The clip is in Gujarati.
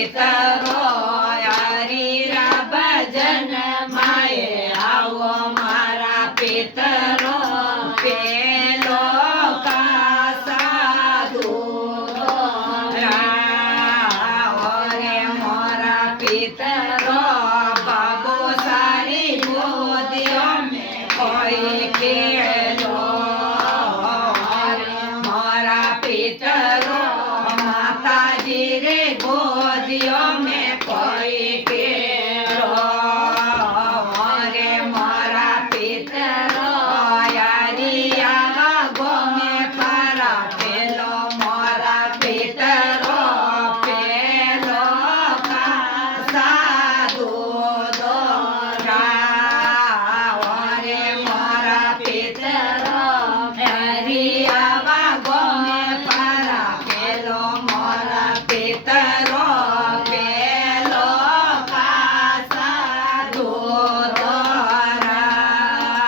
પિતરો હરિરા ભજન માએ આવો મારા પિતરો પેલો સાધુ રે મોરા પિતરો બાબો સારી ગોદીઓ કોઈ કેલો મોરા પિતરો માતાજી રે ગોદીઓ